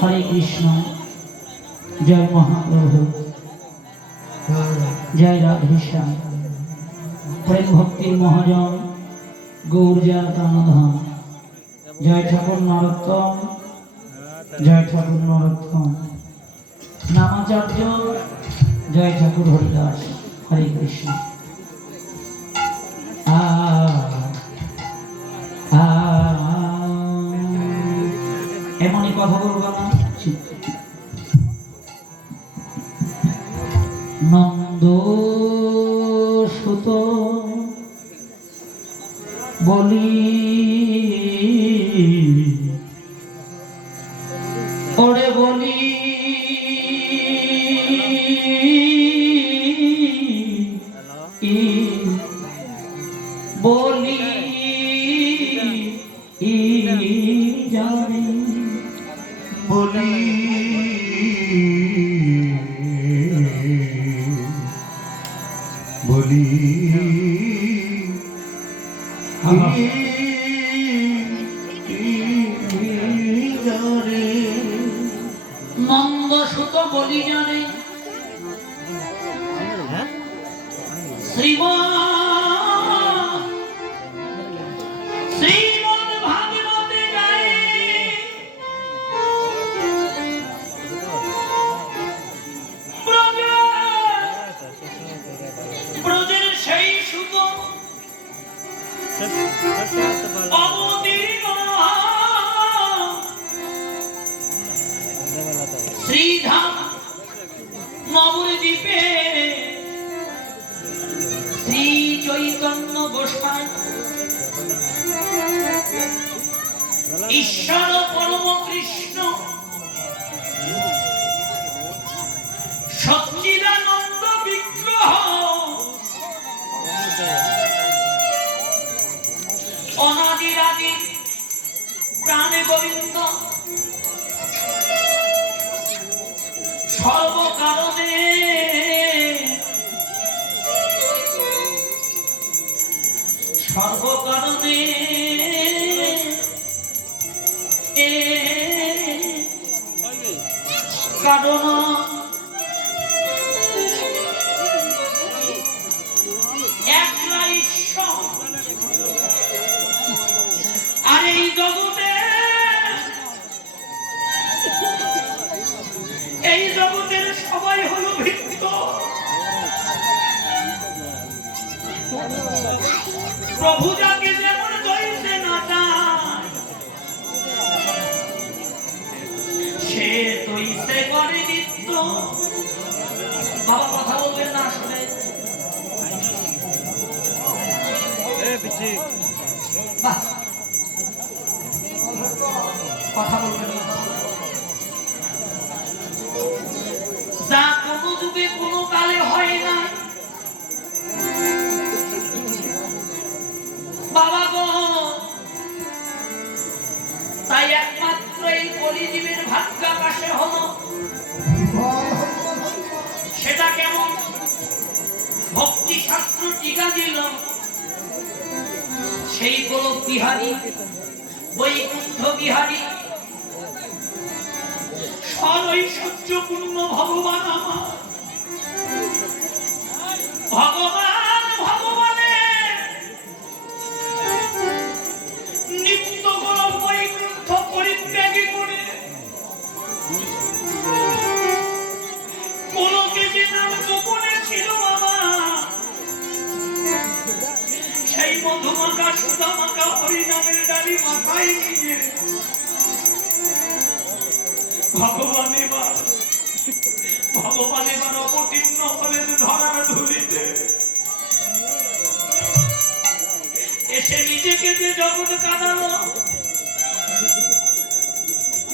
हरे कृष्ण। जय महाप्रभु, जय राधेश्याम। प्रेम भक्ति महाजन गौरजा प्राणधाम। जय ठाकुर नरोत्तम, जय ठाकुर नरोत्तम। नामाचार्य जय ठाकुर हरिदास। हरे कृष्ण। एमनी कथा बोलबो ना। नंद सुत बोली ओरे बोली बोली जाने बोली बोली नंद सुत बोली जाने श्रीमान भागवते गाए ब्रजेर সেই সুত অবতীর্ণ শ্রীধাম নবদ্বীপে শ্রী চৈতন্য গোসাই ঈশ্বর পরম কৃষ্ণ সচ্চিদানন্দ বিগ্রহ অনাদিরাদি প্রাণে গোবিন্দ সর্বকারণে সর্বকারণে কারণ একলা ঈশ্বর। আর এই জগতের সবাই হলো ভিত্ত। প্রভু যাকে যেমন জয়তে না চায় সে তৈসে করে নিত্য। বাবা কথা বলবেন না আসলে কথা বলবেন না। যা কোনো যুগে কোনো কালে হয় না বাবা গো, তাই একমাত্র এই কলিজীবের ভাগ্যাকাশে হলো। সেটা কেমন? ভক্তি শাস্ত্র টিকা দিল সেই গোলক বিহারী বৈকুণ্ঠ বিহারী সর্বৈশ্বর্যপূর্ণ ভগবান আমার। ভগবান ভগবানের নিত্য গোলক বৈকুণ্ঠ পরিত্যাগী করে গোলকে যে নাম গোপনে ছিল বাবা, সেই মধুমাখা সুধামাখা হরিনামের ডালি মাথায় নিয়ে ভগবান এবার অবতীর্ণ হলেন ধরার ধুলিতে। এসে নিজেকে যে জগৎ কাঁদালো,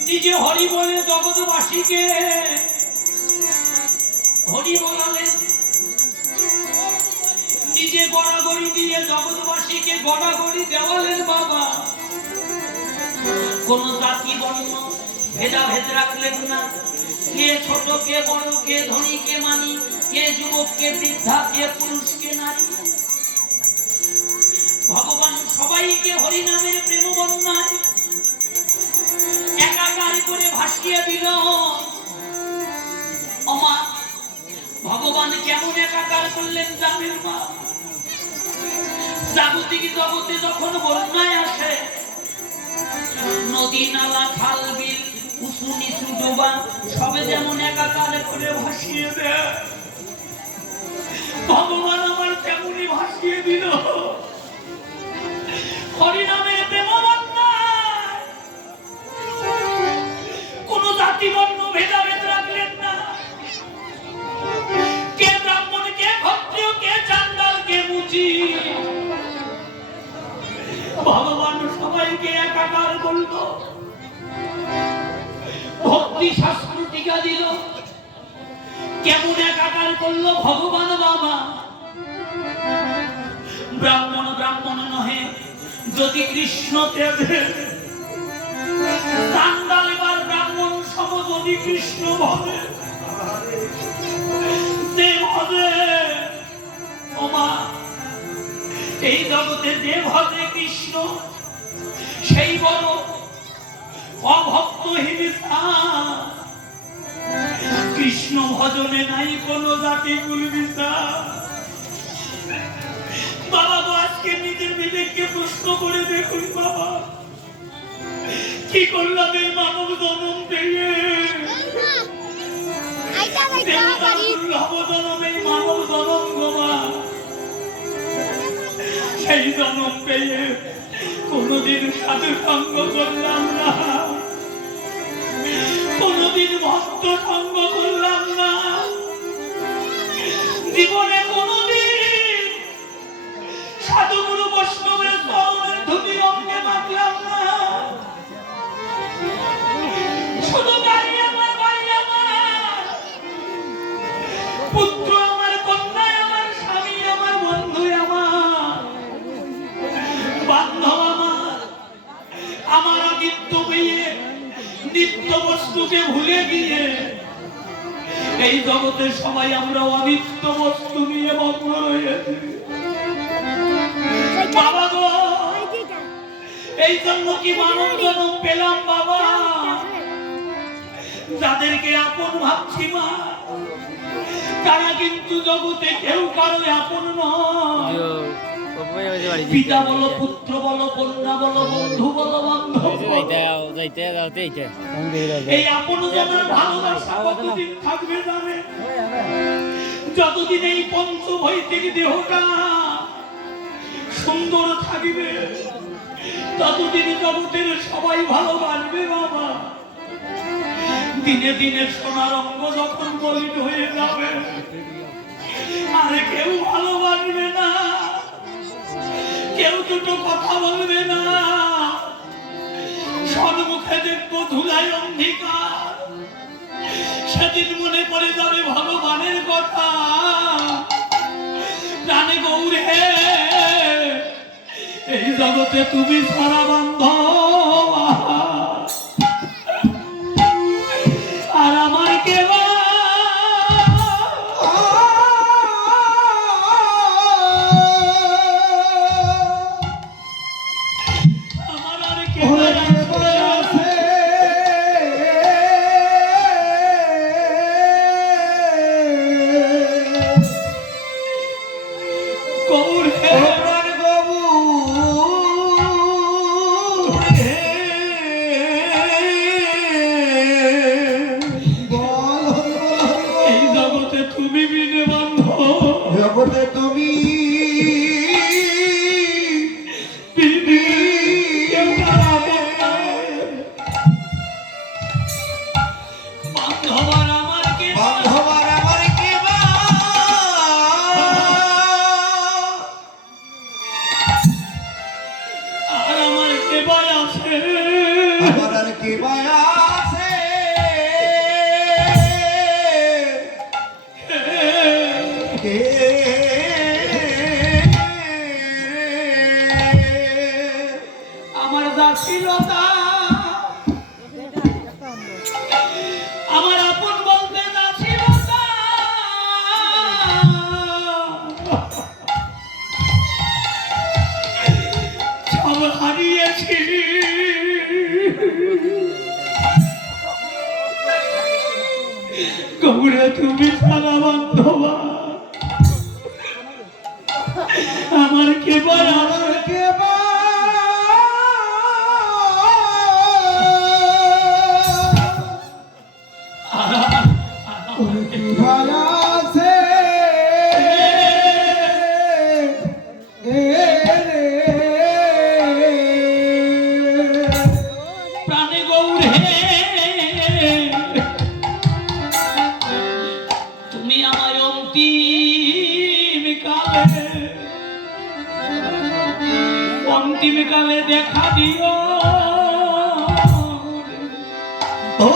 নিজে হরি বলে জগৎবাসীকে হরি বলালেন, নিজে গড়াগড়ি দিয়ে জগৎবাসীকে গড়াগড়ি দেওয়ালেন বাবা। কোন জাতি বর্ণ ভেদাভেদ রাখলেন না, কে ছোট কে বড়, কে ধনী কে মানি, কে যুবক কে বৃদ্ধা, কে পুরুষ কে নারী। বন্যায় একাকার করে ভাসিয়ে দিল। ওমা, ভগবান কেমন একাকার করলেন জানেন মা? জাগতিক জগতে যখন বন্যায় আসে, নদী নালা খাল বিল উঁচু নিচু ডোবা সবে যেমন একাকার করে ভাসিয়ে দেয়, ভগবান আমার তেমনই ভাসিয়ে দিল। হরিনামের প্রেম বন্যায় কোন জাতি বর্ণ ভেদাভেদ রাখলেন না। কে ব্রাহ্মণ, কে ক্ষত্রিয়, কে চান্ডাল, কে মুচি, ভগবান সবাইকে একাকার করলো। ভক্তি শাস্ত্র টিকা দিল। কেমন একাকার করলো ভগবান বাবা? ব্রাহ্মণ ব্রাহ্মণ নহে যদি কৃষ্ণ দেবে, চান্ডাল এবার ব্রাহ্মণ সম যদি কৃষ্ণ ভাবে, যে ভাবে ওমা এই জগতে যে ভাবে কৃষ্ণ সেই বড় অভক্তহীন। কৃষ্ণ ভজনে নাই কোন জাতি কুলবিতা। বাবা গো, আজকে নিজের বিবেককে প্রশ্ন করে দেখুন বাবা, কি করলাম এই মানব জন্ম পেয়ে? মানব জন্ম গোমা, সেই জন্ম পেয়ে কোনদিন সাধু সঙ্গ করলাম না, কোনদিন ভক্ত সঙ্গ করলাম না, জীবনে কোনদিন সাধুগুরু বৈষ্ণবের চরণের ধুলি অঙ্গে মাখলাম না। শুধু গাড়ি আমার, বাড়ি আমার, পুত্র আমার, কন্যা আমার, স্বামী আমার, বন্ধু আমার, বান্ধব আমার, আমার নিত্য পেয়ে নিত্য বস্তুকে ভুলে গিয়ে এই জগতে সবাই আমরা অনিত্য বস্তু নিয়ে মগ্ন রয়েছি। বাবা গো, এই জন্য কি মানব জন্ম পেলাম বাবা? যাদেরকে আপন ভাবছি মা, তারা কিন্তু জগতে কেউ কারো আপন নয়। পিতা বলো, পুত্র বলো, কন্যা বলো, বন্ধু বলো, বান্ধব এই আপন জনের ভালোবাসা কতদিন থাকবে জানে? যতদিন এই পঞ্চভৌতিক দেহটা সুন্দর থাকবে, ততদিন জগতের সবাই ভালোবাসবে বাবা। দিনে দিনে সোনার অঙ্গ যখন মলিন হয়ে যাবে, আর কেউ ভালোবাসবে না, কেউ দুটো কথা বলবে না, সন্মুখে দেখবো ধুলাই অন্ধকার। সেদিন মনে পড়ে যাবে ভগবানের কথা, প্রাণে গৌর হে এই জগতে তুমি সারা বান্ধব, আর আমার কেবা তুমি আমার দাসীলতা, আমার আপন বলতে দাসীলতা, সব হারিয়েছি। গৌরে তুমি সারা বান্ধবা, আমার কেবল প্রাণে গৌরে তুমি আমার অন্তিম কালে দেখা দিও। ও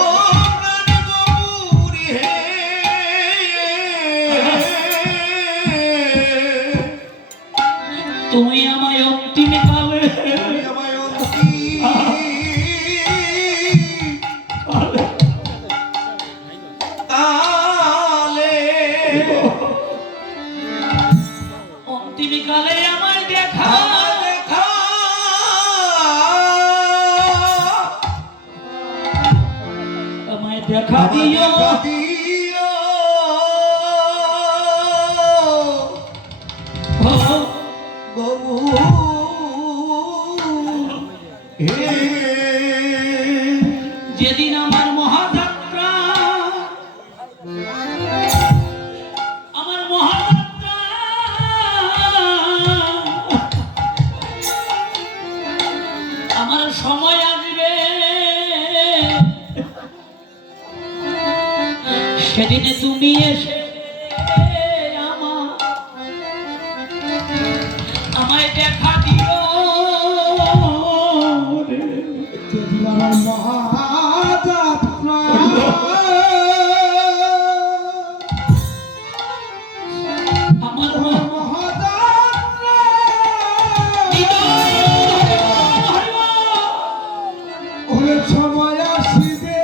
তুমি আমায় অন্তিম কালে অন্তিম কালে আমায় দেখা দেখা দিও। যেদিন আমার মহাযাত্রা আমার সময় আসবে, সেদিনে তুমি এসে আমায় দেখা দিও। আমার সময় আসিবে,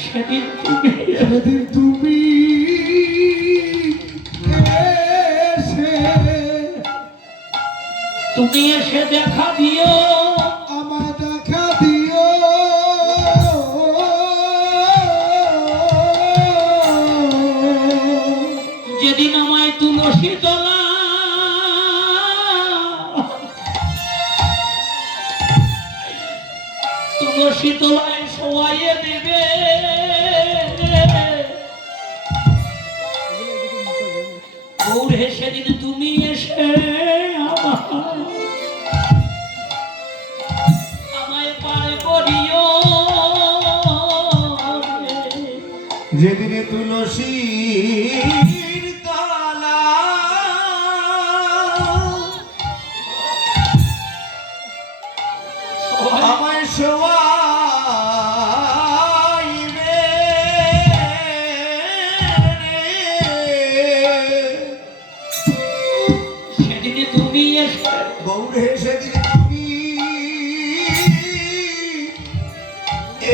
সেদিন তুমি এসে দেখা দিও। আমায় দেখা দিও। যেদিন আমায় তুলসী তলা তলায় শোয়াইয়ে দেবে, গৌরে সেদিন তুমি এসে আমায় পার করিও। যেদিনে তুলসীর তলা আমায় শোয়াইবে, সেদিনে তুমি এসে গৌরে সেদিনে তুমি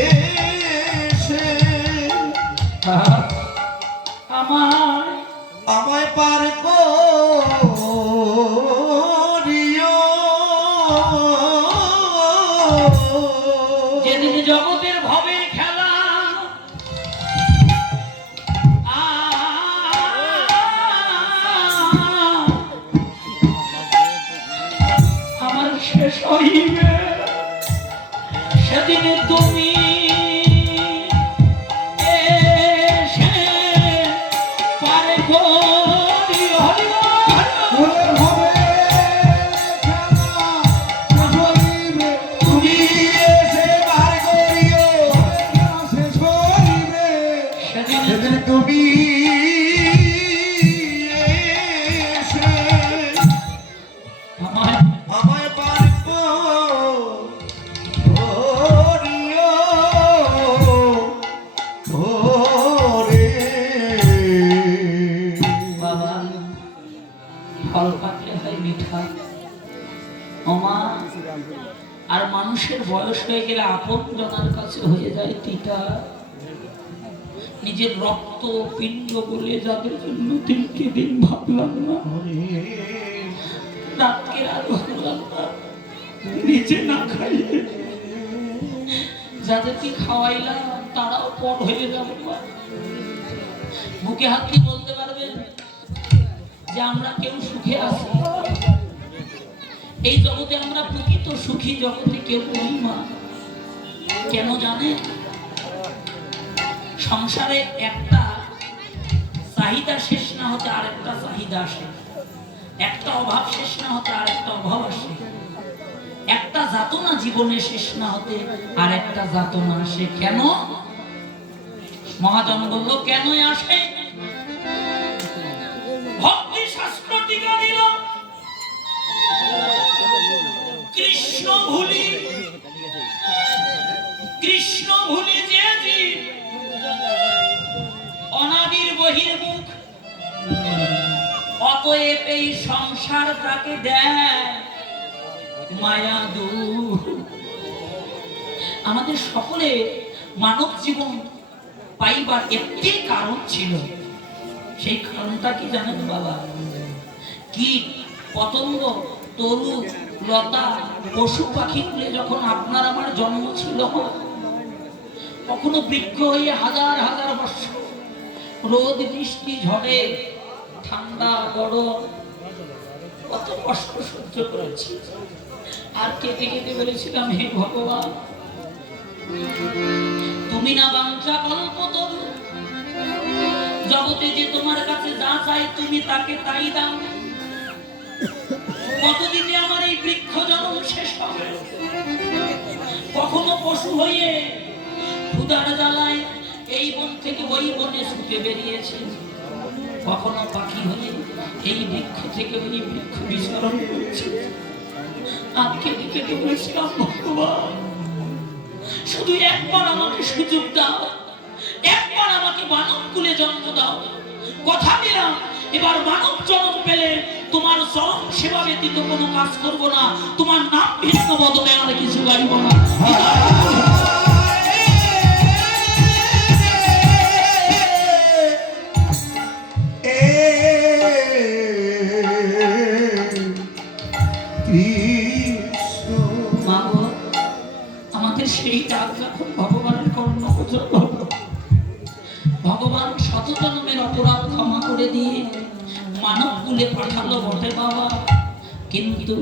এসে আমায় পার করিও। যেদিন জগতের ভবের খেলা আমার শেষ হইবে, সেদিন তুমি এসে পার করিও। তুমি এসে পার করিও, সেদিন তুমি এসে আমায় পার করিও। বাবা ফল পাকলে হয় মিঠা, ওমা আর মানুষের বয়স হয়ে গেলে আপন জনের কাছে হয়ে যায় তিতা। নিজের রক্ত পিণ্ড বলে যাদের জন্য দিনকে দিন ভাবলাম না, রাতকে রাত ভাবলাম না, নিজে না খাইয়ে যাদেরকে খাওয়াইলাম তারাও পর হয়ে যাবে। বুকে হাত দিয়ে বলতে পারবেন যে আমরা কেউ সুখে আছি? এই জগতে আমরা প্রকৃত সুখী জগতে কেউ নেই মা। কেন জানে? সংসারে একটা চাহিদা শেষ না হতে আরেকটা চাহিদা আসে, একটা অভাব শেষ না হতে আরেকটা অভাব আসে, একটা যাতনা জীবনে শেষ না হতে আর একটা যাতনা আসে। কেন? মহাজন বলল কেন আসে? ভক্তি শাস্ত্র টিকা দিল, কৃষ্ণ ভুলি, কৃষ্ণ ভুলি যে জীব অনাদির বহির্মুখ, অতএব এই সংসার তাকে দেয় মায়া দূর। আমাদের সকলে মানব জীবন পাইবার একটি কারণ ছিল, সেই কারণটা কি জানেন বাবা? কীট পতঙ্গ তরু লতা পশু পাখি গুলো যখন আপনার আমার জন্ম ছিল, কখনো বৃক্ষ হয়ে হাজার হাজার বছর রোদ বৃষ্টি ঝড়ে ঠান্ডা গরম কত কষ্ট সহ্য করেছি, আর কেটে কেটে বলেছিলাম হে ভগবান তুমি না বাঞ্ছা কল্পতরু, জগতে যে তোমার কাছে যা চাই তুমি তাকে তাই দাও। কতদিনে আমার এই বৃক্ষ জন্ম শেষ হবে? কখনো পশু হয়ে ক্ষুধার জ্বালায় এই বন থেকে ওই বনে ছুটে বেরিয়েছে, কখনো পাখি হয়ে এই বৃক্ষ থেকে ওই বৃক্ষ বিচরণ করেছে। আর কেটে কেটে বলেছিলাম ভগবান শুধু একবার আমাকে সুযোগ দাও, একবার আমাকে মানব কুলে জন্ম দাও। কথা দিলাম এবার মানব জন্ম পেলে তোমার চরম সেবা ব্যতীত কোনো কাজ করব না, তোমার নাম ভিন্ন বদলে আর কিছু গাইব না। আমাদের সেই ডাক যখন ভগবানের কর্ণ ভগবান শত জন্মের অপরাধ ক্ষমা করে দিয়ে মানব কুলে পাঠালো বটে বাবা, কিন্তু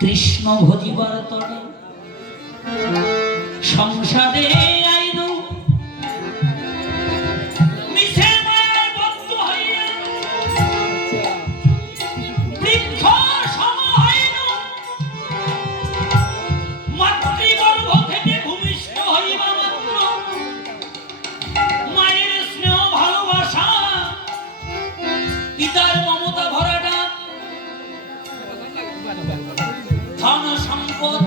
কৃষ্ণ ভজিবার তরে সংসারে আইন মিছে মায়ায় বদ্ধ হইয়া বৃক্ষ সম হইল, মাতৃগর্ভ থেকে ভূমিষ্ঠ হইবা মাত্র মায়ের স্নেহ ভালোবাসা, পিতার মমতা ভরা ডাক, ধন সম্পদ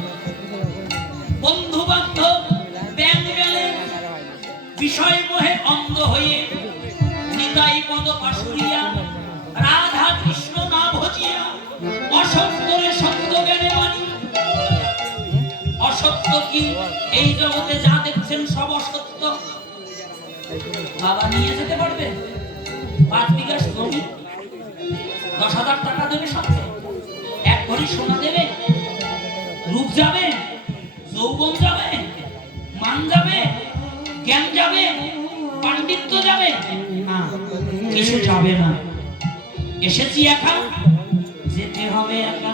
বন্ধু বান্ধব ব্যাং গেলে বিষয় মোহে অন্ধ হয়ে নিতাই পদ পাশুরিয়া রাধা কৃষ্ণ না ভজিয়া অসত্যরে সত্য জ্ঞানে মানি। অসত্য কি? এই জগতে যা দেখছেন সব অসত্য। বাবা নিয়ে যেতে পারবে 5 বিঘা জমি, 10,000 টাকা দেবে, সাথে 1 ভরি সোনা দেবে, রূপ যাবে, যৌবন যাবে, মান যাবে, জ্ঞান যাবে, পাণ্ডিত্য যাবে না, কিছু যাবে না। এসেছি একা, যেতে হবে একা,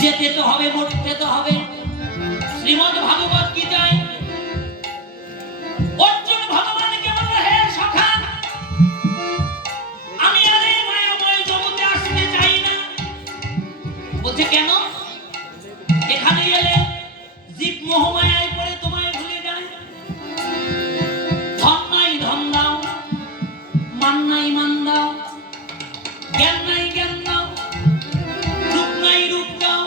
যেতে তো হবে, মরতে তো হবে। শ্রীমদ্ ভাগবত গীতায় অর্জুন ভগবানকে বলল হে সখা আমি আর এই মায়াময় জগতে আসতে চাই না। বলছে কেন? এখানে এলে জীব মোহমায়ায় পড়ে তোমায় ভুলে যায়। ধন নাই ধন দাও, মান নাই মান দাও, জ্ঞান নাই জ্ঞান দাও, রূপ নাই রূপ দাও,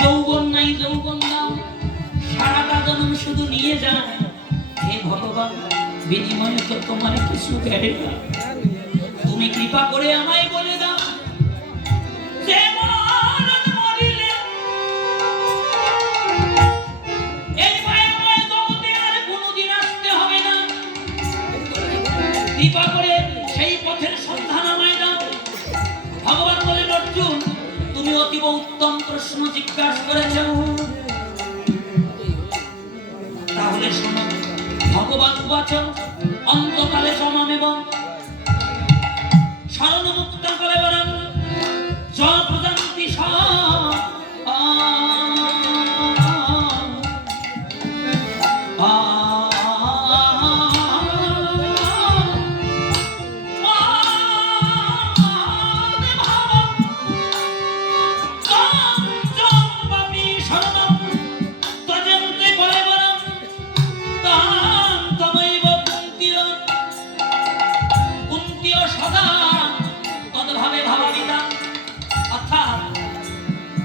যৌবন নাই যৌবন দাও, সারাটা জন্ম শুধু নিয়ে যায়। হে ভগবান বিনিময়ে তো তোমার কিছু দেয় না, তুমি কৃপা করে আমায় বলে দাও যে মরণ মরিলে এই মায়াময় জগতে আর কোনোদিন আসতে হবে না। উত্তম প্রশ্ন জিজ্ঞাসা করেছেন। তাহলে শোনো, ভগবান বচন অন্তকালে সমামেব শরণ মুক্ত করে বরং জপ্রদান্তি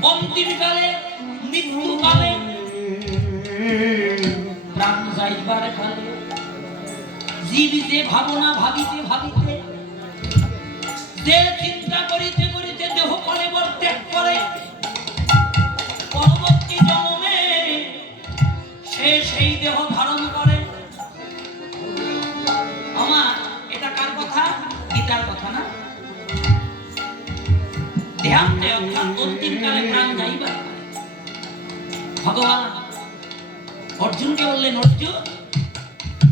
অন্তিমকালে মৃত্যুকালে প্রাণ যাইবার কালে জীবিতে ভাবনা ভাবিতে ভাবিতে যে চিন্তা করিতে করিতে দেহ পরিবর্তন করে পরবর্তী জন্মে সে সেই দেহ ধারণ করে। আমার এটা কার কথা? গীতার কথা না? ধ্যানে অর্থাৎ অন্তিমকালে প্রাণ যাইবার ভগবান অর্জুনকে বললেন, অর্জুন,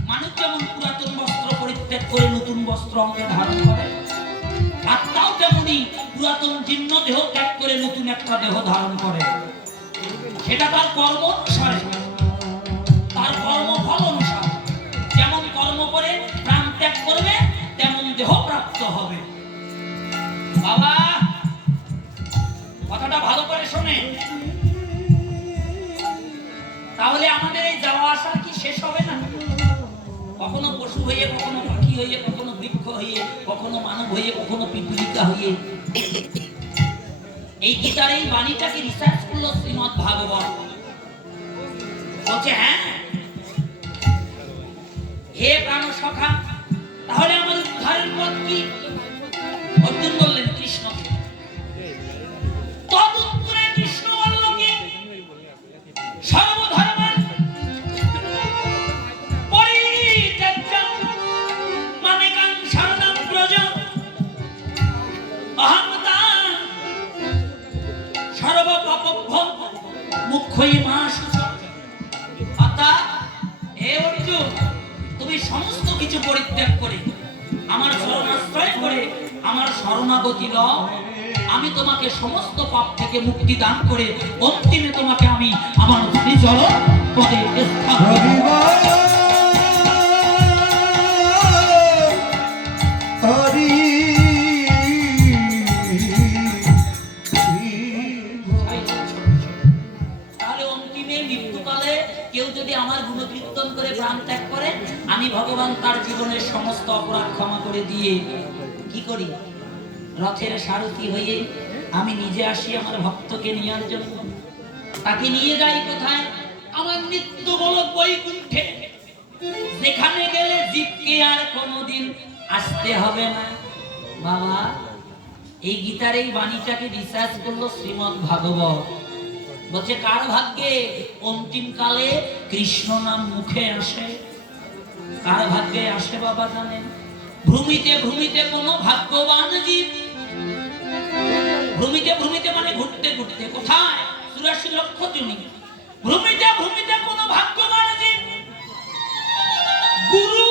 মানুষ যেমন পুরাতন বস্ত্র পরিত্যাগ করে নতুন বস্ত্র অঙ্গে ধারণ করে, আত্মাও তেমনি পুরাতন জীর্ণ দেহ ত্যাগ করে নতুন একটা দেহ ধারণ করে। সেটা তার কর্ম অনুসারে, তার কর্মফল অনুসারে। যেমন কর্ম করে প্রাণ ত্যাগ করবে তেমন দেহ প্রাপ্ত হবে। বাবা, কথাটা ভালো করে শোনে। তাহলে আমাদের এই যাওয়া আসা কি শেষ হবে না? কখনো পশু হয়ে, কখনো পাখি হয়ে, কখনো বৃক্ষ হয়ে, কখনো মানব হয়ে, কখনো পিপীলিকা হয়ে। এই গীতার এই বাণীটাকে রিসার্চ করলো শ্রীমদ ভাগবত। বলছে, হ্যাঁ হে প্রাণ সখা, তাহলে আমার উদ্ধারের পথ কি? অর্জুন বললেন, কৃষ্ণ। তদুত্তরে কৃষ্ণ বলল কি? সর্বধর্মান পরিত্যাজ্যং মামেকাং শরণং ব্রজ অহং তাং সর্বপাপভ্যো মুখ্যই মা শুচি। অর্থাৎ হে অর্জুন, তুমি সমস্ত কিছু পরিত্যাগ করে আমার শরণাশ্রয় করে আমার শরণাগতি লও। আমি তোমাকে সমস্ত পাপ থেকে মুক্তি দান করে অন্তিমে তোমাকে আমি আমার শ্রীচরণ পদে স্থাপন করব। তাহলে অন্তিমে মৃত্যুকালে কেউ যদি আমার গুণকীর্তন করে প্রাণ ত্যাগ করে, আমি ভগবান তার জীবনের সমস্ত অপরাধ ক্ষমা করে দিয়ে কি করি? রথের সারথি হয়ে আমি নিজে আসি আমার ভক্তকে নেওয়ার জন্য। তাকে নিয়ে যাই কোথায়? আমার নিত্য গোলক বৈকুণ্ঠে, যেখানে গেলে জীবকে আর কোনোদিন আসতে হবে না। বাবা, এই গীতার এই বাণীটাকে রিসার্চ করলো শ্রীমদ ভাগবত। বলছে, কার ভাগ্যে অন্তিম কালে কৃষ্ণ নাম মুখে আসে? কার ভাগ্যে আসে বাবা জানেন? ভূমিতে ভূমিতে কোন ভাগ্যবান জীব, ভূমিতে ভূমিতে মানে ঘুরতে ঘুরতে, কোথায়? 84 লক্ষ জমি। ভূমিতে ভূমিতে কোন ভাগ্যবান জীব গুরু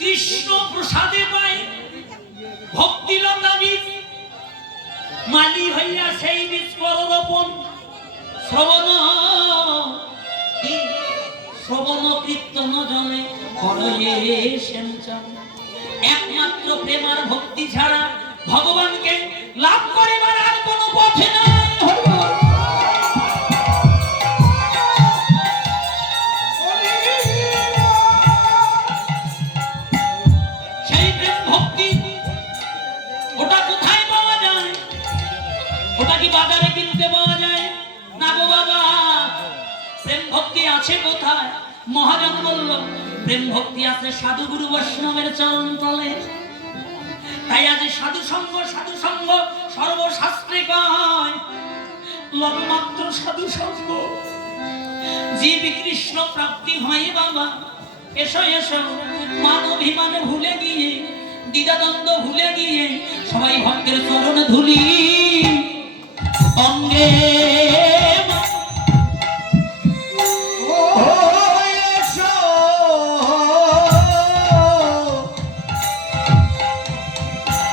কৃষ্ণ প্রসাদে পায় ভক্তি লতা বীজ, মালি হইয়া সেই বীজ করোপণ শ্রবণ শ্রবণ কীর্তন জনে করয়ে সেঞ্চন। একমাত্র প্রেমার ভক্তি ছাড়া ভগবানকে লাভ করিবার আর কোনো পথ নাই। সেই প্রেম ভক্তি ওটা কোথায় পাওয়া যায়? ওটা কি বাজারে কিনতে পাওয়া যায়? না গো বাবা, প্রেম ভক্তি আছে কোথায়? মহাজন বলল, প্রেম ভক্তি আছে সাধু গুরু বৈষ্ণবের চরণ তলে। তাই আজ সাধু সঙ্গ সর্বশাস্ত্রে কয়, লবমাত্র সাধু সঙ্গ জীব কৃষ্ণ প্রাপ্তি হয়। বাবা এসো এসো, মান অভিমানে ভুলে গিয়ে, দ্বিধাদ্বন্দ্ব ভুলে গিয়ে সবাই ভক্তের চরণ ধুলি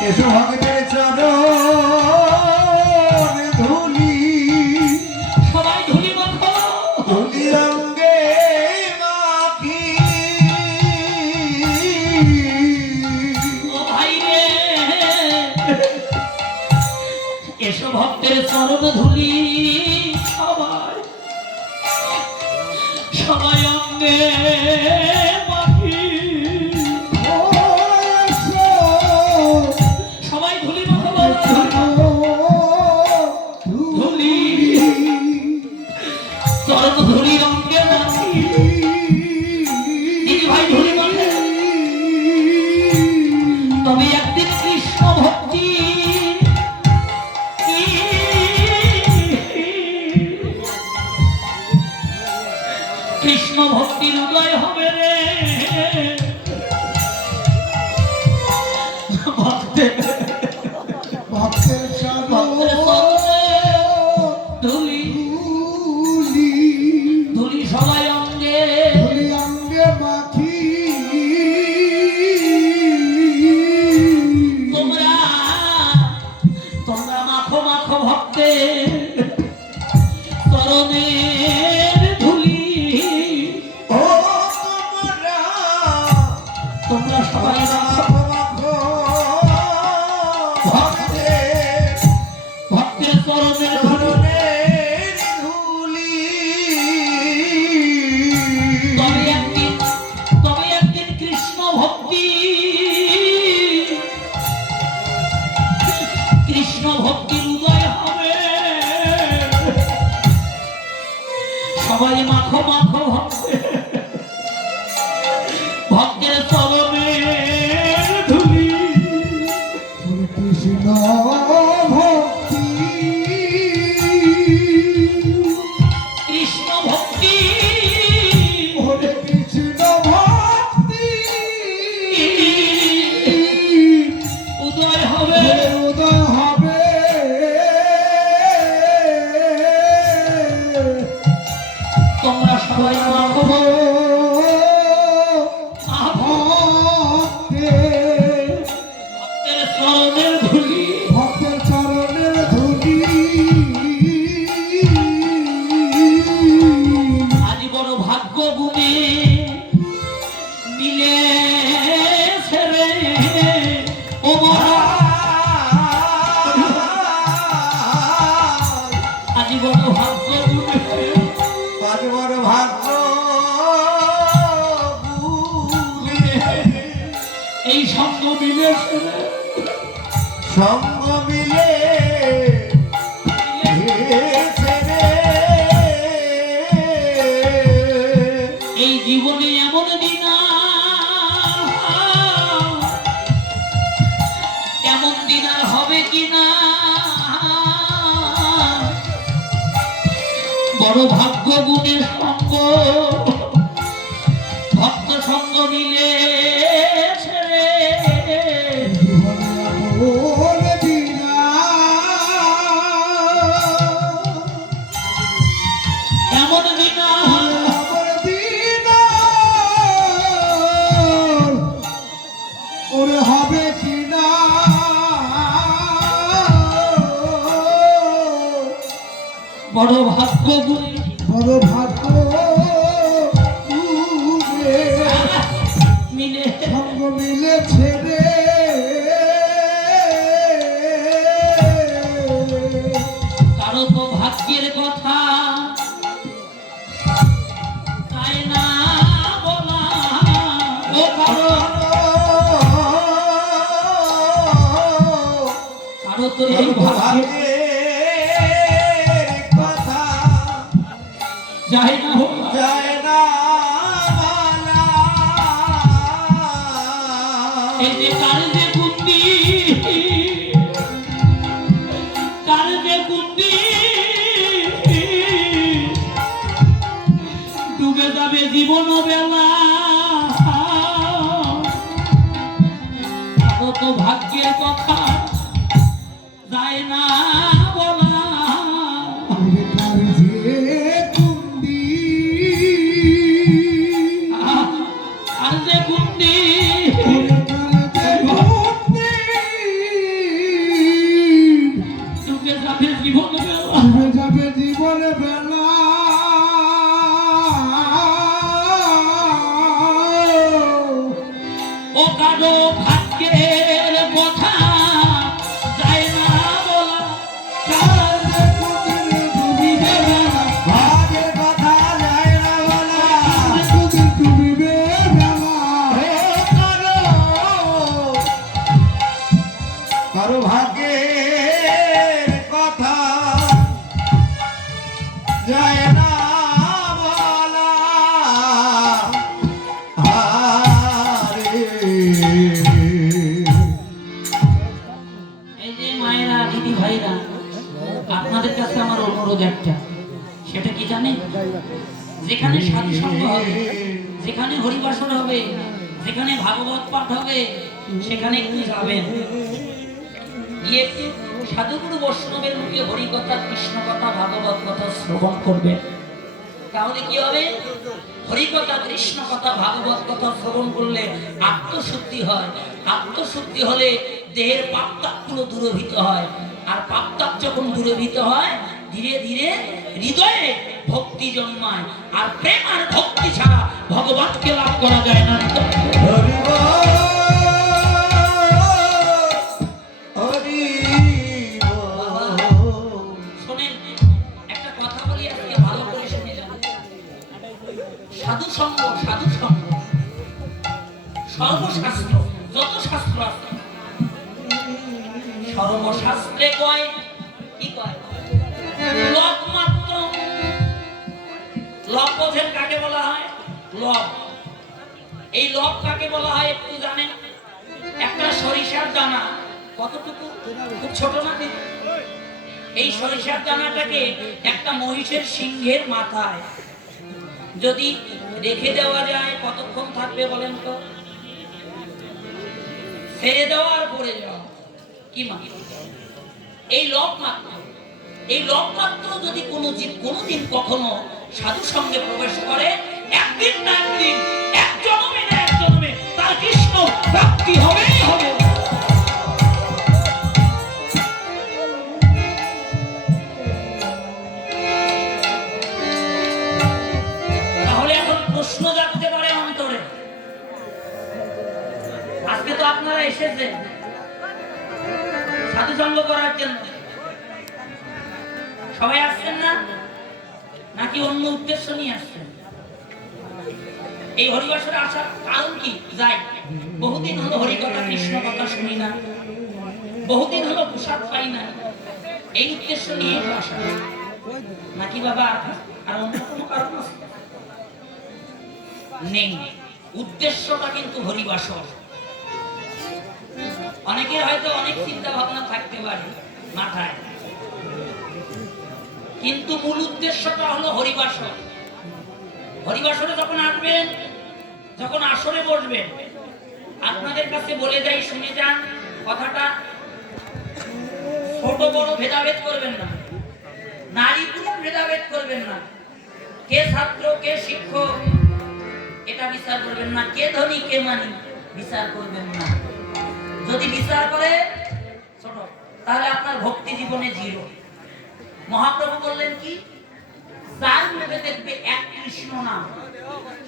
এসো ভক্তের চরণ ধুলি, সবাই ধুলি মাখো, ধুলি রঙ্গে মাখি। ও ভাই রে, এসো ভক্তের চরণ ধুলি, সবাই সবাই অঙ্গে মাখি, সবাই ধুলি মাখো বাবা, ধুলি চরণ ধুলি অঙ্গে মাখি। দিদি ভাই ধুলি মাখে, তবে একদিন কৃষ্ণ ভক্তি কৃষ্ণ ভক্তির উদয় হবে রে। ভক্তের ভক্তের চরণ ধুলি ধুলি, ধুলি সবাই অঙ্গে, ধুলি অঙ্গে মাখি। তোমরা তোমরা মাখো মাখো ভক্তের চরণের ধুলি। ও তোমরা তোমরা সবাই মাখো ভক্তের চরণের ধুলি। তবে একদিন কৃষ্ণ ভক্তি কৃষ্ণ ভক্তির উদয় হবে। সবাই মাখো মাখো ভক্তের চরণের ধুলি। কৃষ্ণ ভক্তি, কৃষ্ণ ভক্তি হরে কৃষ্ণ ভক্তি উদয় হবে। উদয় হবে। তোমরা সবাই মাখো ভক্তের চরণের ধুলি। ভক্তের চরণের ধুলি। আজ বড় ভাগ্য গুণে মিলে রে ও আজ বড় ভাগ্য গুণে আজ বড় ভাগ্য গুণে এই সঙ্গ মিলে সঙ্গ মিলে এই জীবনে এমন দিন এমন দিন আর হবে কিনা। বড় ভাগ্য গুণের সঙ্গ ভক্ত সঙ্গ মিলে এমন দিন ওরে হবে কিনা। বড় ভাগ্য গুণে বড় ভাগ্য গুণে মিলে সঙ্গ মিলেছে রে। কারো তো ভাগ্যের কথা তাই না বলা। ও কারো তো এই ভাগ্যে কথা যায় না বলা। যায় না বলা। এই যে কার যে বুদ্ধি কার যে বুদ্ধি ডুবে যাবে জীবন বেলা। কারো তো ভাগ্যের কথা যায় না বলা। কারো ভাগ্যের কথা যায় না বলা। আরে এই যে মায়েরা, দিদি ভাইরা, আপনাদের কাছে আমার অনুরোধ একটা, সেটা কি জানেন? যেখানে সাধু সঙ্গ হবে, যেখানে হরিবাসর হবে, যেখানে ভাগবত পাঠ হবে, সেখানে একটু যাবেন, গিয়ে একটু সাধুগুরু বৈষ্ণবের মুখে হরিকথা, কৃষ্ণ কথা, ভাগবত কথা শ্রবণ করবেন। তাহলে কি হবে? হরিকথা, কৃষ্ণ কথা, ভাগবত কথা শ্রবণ করলে আত্মশুদ্ধি হয়। আত্মশুদ্ধি হলে দেহের পাপতাপগুলো দূরীভূত হয়। আর পাপতাপ যখন দূরীভূত হয়, ধীরে ধীরে হৃদয়ে ভক্তি জন্মায়। আর প্রেম আর ভক্তি ছাড়া ভগবানকে লাভ করা যায় না। হরি বল, হরি বল। শোনেন, একটা কথা বলি, আজকে ভালো করে শুনে যান। সাধু সঙ্গ, সাধু সঙ্গ, সর্বশাস্ত্র, যত শাস্ত্র আছে, সর্বশাস্ত্রে কয় কি কয়? লব মাত্র। লব বোঝেন কাকে বলা হয়? লব। এই লব কাকে বলা হয় একটু জানেন? একটা সরিষার দানা কতটুকু, খুব ছোট না? এই সরিষার দানাটাকে একটা মহিষের সিংহের মাথায় যদি রেখে দেওয়া যায়, কতক্ষণ থাকবে বলেন তো? ছেড়ে দেওয়ার পরে যাওয়া কি মানে? এই লব মাত্র। এই লব মাত্র যদি কোনো জীব কোনোদিন কখনো সাধু সঙ্গে প্রবেশ করে, একদিন না একদিন, এক জন্মে না এক জন্মে তার কৃষ্ণ প্রাপ্তি হবেই হবে। তাহলে এখন প্রশ্ন জাগতে পারে অন্তরে। আজকে তো আপনারা এসেছেন সাধু সঙ্গ করার জন্য, সবাই আসছেন না? নাকি অন্য উদ্দেশ্য নিয়ে আসছেন? এই হরিবাসরে আসার কারণ কি? যাই, বহুদিন হলো হরিকথা, কৃষ্ণ কথা শুনি না, বহুদিন হলো প্রসাদ পাই না, এই উদ্দেশ্য নিয়ে আসা নাকি বাবা? আর অন্য কোনো কারণ আছে? নেই। উদ্দেশ্যটা কিন্তু হরিবাসর। অনেকের হয়তো অনেক চিন্তা ভাবনা থাকতে পারে মাথায়, কিন্তু মূল উদ্দেশ্যটা হলো হরিবাসর। হরিবাসরে যখন আসবেন, যখন আসরে বসবেন, আপনাদের কাছে বলে যাই, শুনে যান কথাটা। ছোট বড় ভেদাভেদ করবেন না, নারী পুরুষ ভেদাভেদ করবেন না, কে ছাত্র কে শিক্ষক এটা বিচার করবেন না, কে ধনী কে মানি বিচার করবেন না। যদি বিচার করে ছোট, তাহলে আপনার ভক্তি জীবনে জিরো। মহাপ্রভু বললেন কি? যার মুখে দেখবে এক কৃষ্ণ নাম,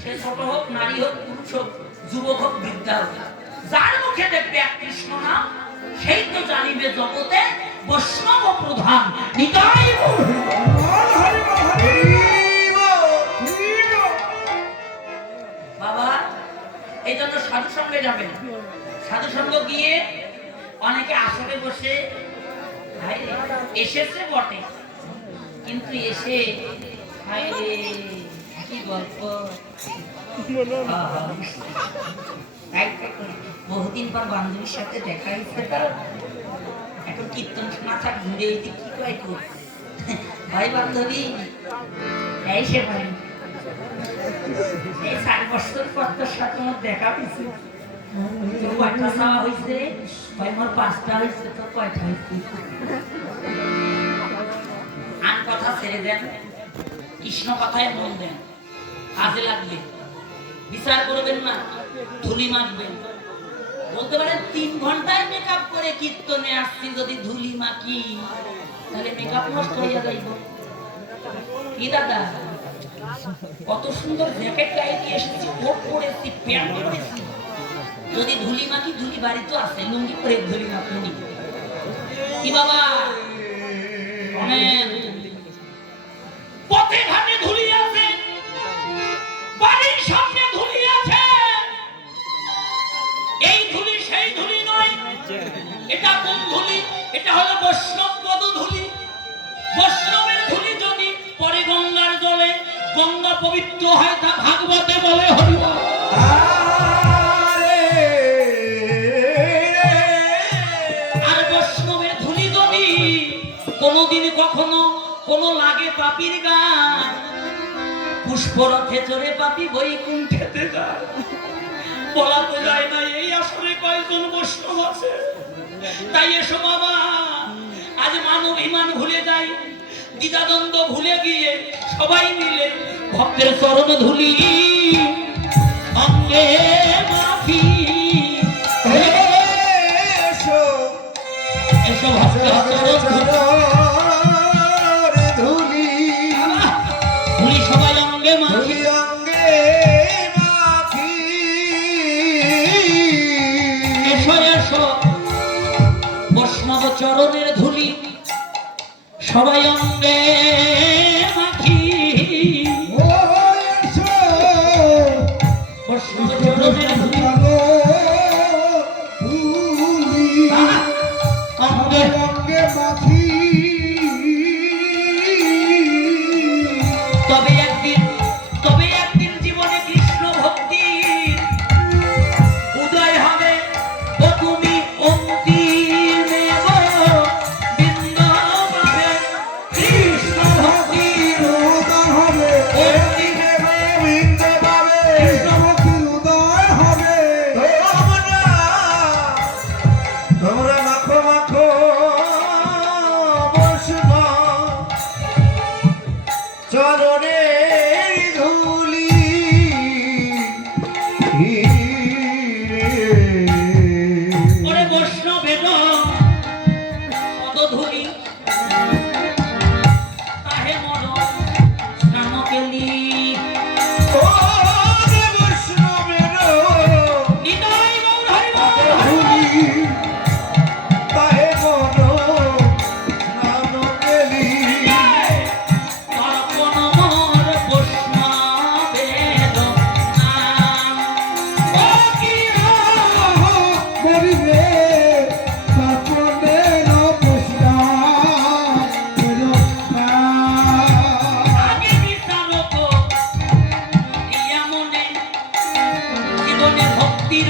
সে ছোট হোক, নারী হোক, পুরুষ হোক, যুবক হোক, বৃদ্ধা হোক, যার মুখে দেখবে এক কৃষ্ণ নাম, সেই তো জানিবে জগতে বৈষ্ণব প্রধান নিতাই গৌর। বাবা, এই জন্য সাধু সঙ্গে যাবেন। সাধু সঙ্গ গিয়ে অনেকে আসরে বসে এসেছে বটে, কিন্তু এসে কি গল্প, বহুদিন পর বান্ধবীর সাথে দেখা হয়েছে, এখন কীর্তন মাথা ঘুরে কি কয় ভাই বান্ধবী এই সে ভাই, এই 4 বছর পর তোর সাথে আমার দেখা হয়েছে, তোর কয়টা চাওয়া হয়েছে? ভাই আমার 5টা হয়েছে, তোর কয়টা হয়েছে? আন কথা ছেড়ে দেন, কৃষ্ণ কথায় মন দেন, কাজে লাগবে। বিচার করবেন না, ধুলি মাখবেন। বলতে পারেন 3 ঘন্টায় মেকআপ করে কীর্তনে আসছি, যদি ধুলি মাখি তাহলে মেকআপ নষ্ট হয়ে যাইব। কি দাদা, কত সুন্দর জ্যাকেট গায়ে দিয়ে এসেছি, কোট পরেছি, প্যান্ট পরেছি, যদি ধুলি মাখি, ধুলি বাড়ি তো আছে, লুঙ্গি পরে ধুলি মাখুনি। কি বাবা, পথে ঘাটে ধুলি আছে, বাড়ির সামনে ধুলি আছে, এই ধুলি সেই ধুলি নয়। এটা কোন ধুলি? এটা হলো বৈষ্ণব পদধূলি। বৈষ্ণবের ধূলি যদি পরে গঙ্গার জলে, গঙ্গা পবিত্র হয়, তা ভাগবতে বলে হরিবল। আর বৈষ্ণবের ধূলি যদি কোনোদিন কখনো কোনো লাগে পাপীর গান, পুষ্পরথে চড়ে পাপী বৈকুণ্ঠেতে যায়। বলা তো যায় না এই আসরে কয়জন বৈষ্ণব আছে। তাই এসো বাবা, আজ মান অভিমান ভুলে যাই, দ্বিধাদ্বন্দ্ব ভুলে গিয়ে সবাই মিলে ভক্তের চরণ ধুলি অঙ্গে মাখি। এসো ভক্তের চরণ ধুলি সবাই অঙ্গে মাখি। এসো এসো বৈষ্ণব চরণের ধুলি সবাই অঙ্গে মাখি। বৈষ্ণব চরণের ধুলি অঙ্গে মাখি। তবে একদিন জীবনে কৃষ্ণ ভক্তির উদয় হবে। ও তুমি অন্তিম বৃন্দ পাবে, কৃষ্ণ ভক্তির উদয় হবে, অন্তিম বৃন্দ পাবে, কৃষ্ণ ভক্তির উদয় হবে। তোমরা মাখো মাখো বৈষ্ণব চরণের ধুলি। ওরে বৈষ্ণবের পদধূলি তাহে মন স্নান কেলি। ও বৈষ্ণবের নিতাই গৌর হরিবল। ধুলি তাহে মন স্নান কেলি। তর্পণ মোর বৈষ্ণবের নাম। ও কি মরিবে তপনের বৈষ্ণবের নাম। আগে বিচারক ইয়া মনে জীবনে ভক্তির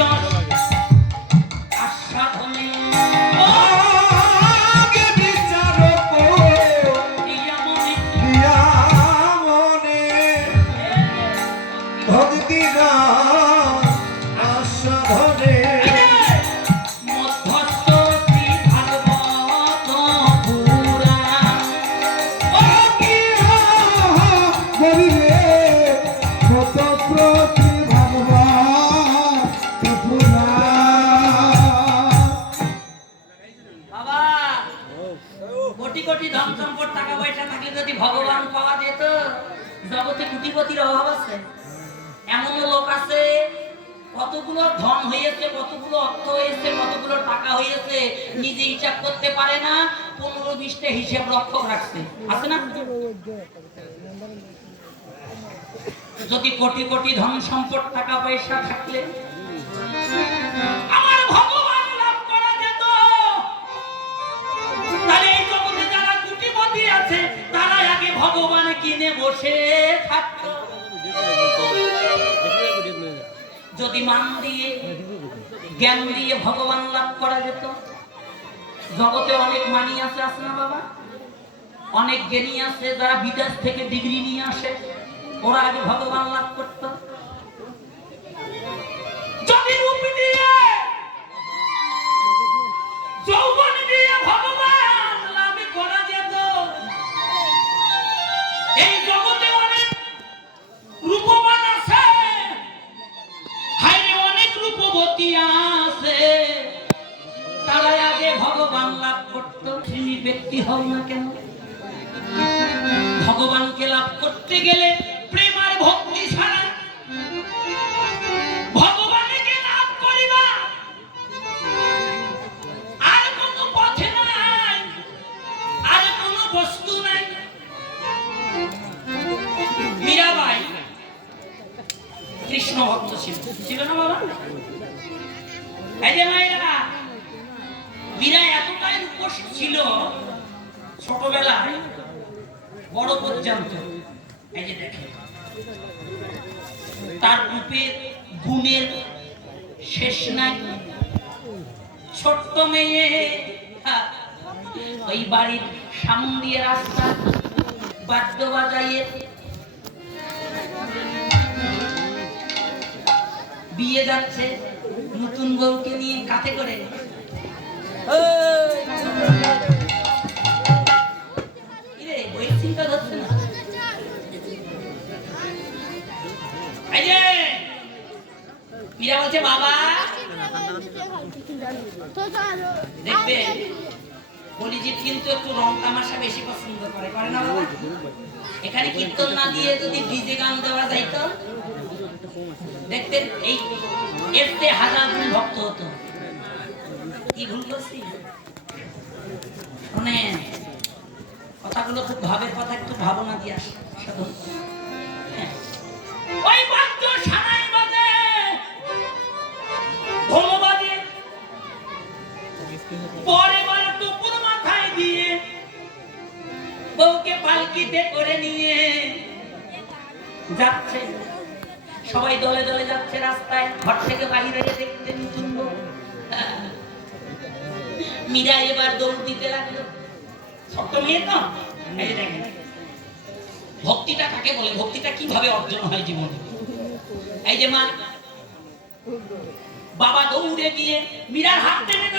আস্বাদনে। আগে বিচারক ইয়া মনে দিয়া মনে ভক্তির আস্বাদনে। মধ্যস্থ শ্রী ভাগবত পুরাণ। ও কি মরিবে স্বতন্ত্র শ্রী ভাগবত পুরাণ। বাবা, কোটি কোটি ধন সম্পদ টাকা পয়সা থাকলে যদি ভগবান পাওয়া যেত, জগতে কোটিপতির অভাব আছে? এমনও লোক আছে কতগুলো ধন হয়েছে, কতগুলো অর্থ হয়েছে, কতগুলো টাকা হয়েছে, নিজে হিসাব করতে পারে না, 15-20টা হিসাব রক্ষক রাখছে, আছে না? যদি কোটি কোটি ধন সম্পদ টাকা পয়সা থাকলে আমার ভগবান লাভ করা যেত, তাহলে এই জগতে যারা কোটিপতি আছে তারা আগে ভগবান কিনে বসে থাকতো। যদি মান দিয়ে জ্ঞান দিয়ে ভগবান লাভ করা যেত। জগতে অনেক মানি আছে, আছে না বাবা? অনেক জ্ঞানী আছে যারা বিদেশ থেকে ডিগ্রি নিয়ে আসে, ওরা আগে ভগবান লাভ করত। যদি রূপ দিয়ে যৌবন দিয়ে ভগবান লাভ করা যেত। এই জগতে অনেক রূপবান আছে, হাইরে অনেক রূপবতী আছে, তারা আগে ভগবান লাভ করত। তিনি ব্যক্তি হও না কেন, ভগবানকে লাভ করতে গেলে প্রেম আর ভক্তি ছাড়া ভগবানকে লাভ করিবা আর কোনো পথে নাই, আর কোনো বস্তু নাই। মীরাবাই কৃষ্ণ ভক্ত ছিল না বাবা? এই যে মায়েরা, মীরা এতটাই রূপসী ছিল ছোটবেলায় বড় পর্যন্ত, এই যে দেখেন তার রূপের গুণের শেষ নাই। ছোট্ট মেয়ে, ওই বাড়ির সামনে দিয়ে রাস্তা বাদ্য বাজাইয়ে বিয়ে যাচ্ছে নতুন বউকে নিয়ে কাঁধে করে। বইয়ের চিন্তা হচ্ছে না। এই যে মীরা বলছে বাবা দেখবে কলিজিৎ কিন্তু একটু রং তামাশা বেশি পছন্দ করে, করে না বাবা? এখানে কীর্তন না দিয়ে যদি ডিজে গান দেওয়া যাইতো দেখতে এই এর চেয়ে হাজার গুণ ভক্ত হতো। কি ভুল করছি? মানে কথাগুলো খুব ভাবের কথা, একটু ভাবনা দিয়ে আসে। ওই বাদ্য সানাই বাজে, ঢোল বাজে, পরে বার টুকুর মাথায় দিয়ে বউকে পালকিতে করে নিয়ে যাচ্ছে। সবাই দলে দলে যাচ্ছে রাস্তায়, ঘর থেকে বাইরে দেখতে নতুন বউ। মীরা এবার দৌড় দিতে লাগলো। ছোট্ট মেয়ে তো, এই যে দেখেন ভক্তিটা কাকে বলে, ভক্তিটা কিভাবে অর্জন হয় জীবনে। এই যে মা, বাবা দৌড়ে গিয়ে মীরার হাত টেনে